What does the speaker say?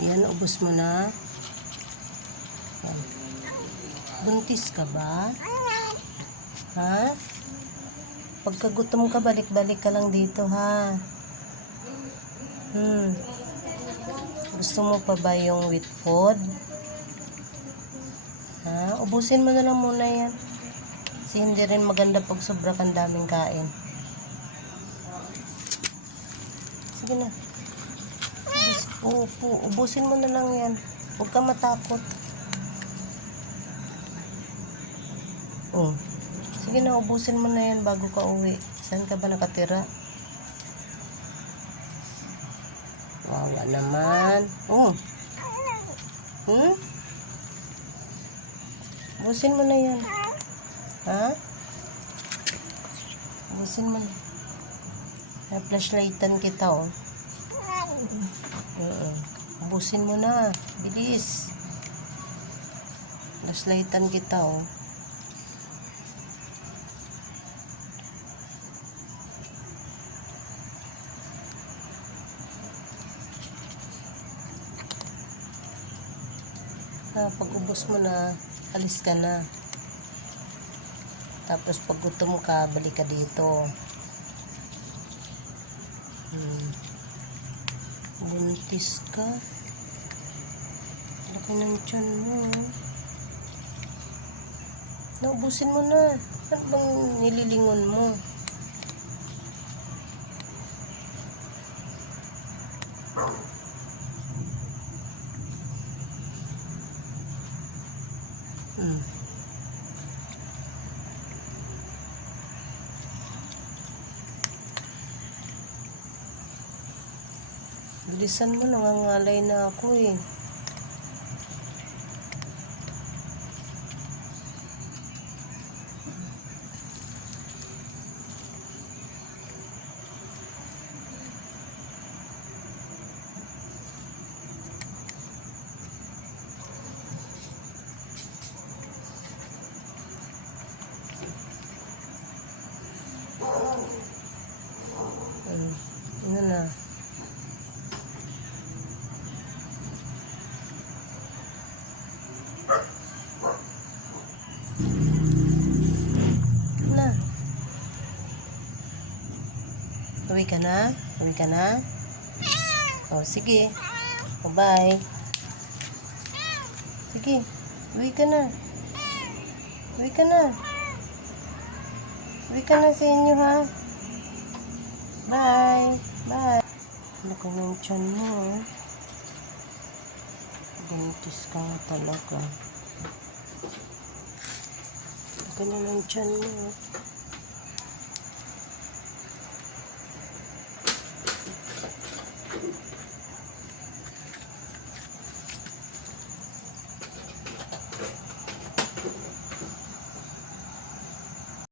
Yan, ubos mo na. Yan. Buntis ka ba? Ha? Pagkagutom ka, balik-balik ka lang dito, ha? Gusto mo pa ba yung with food? Ha? Ubusin mo na lang muna yan. Kasi hindi rin maganda pag sobra kang daming kain. Sige na. Ubusin mo na lang yan. Huwag ka matakot. Sige na, ubusin mo na yan bago ka uwi. Saan ka ba nakatira? Wawa naman. Ubusin mo na yan. Ha? Ubusin mo na. Na-flashlightan kita, oh. Ubusin mo na. Bilis. Flashlightan kita, oh. Pag ubos mo na, alis ka na. Tapos pag gutom ka, balik ka dito. Buntis ka. Laki ng tiyan mo. Naubusin mo na. Ano bang nililingon mo? Bilisan mo, nangangalay na ako eh. Ano na? Uwi ka na? Uwi ka na? Sige. Bye. Sige. Uwi ka na. Uwi ka na. Uwi ka na sa inyo, ha? Bye. Bye. Ano ka ng tiyan mo, ha? Buntis ka nga talaga. Ano ka na ng tiyan mo, ha?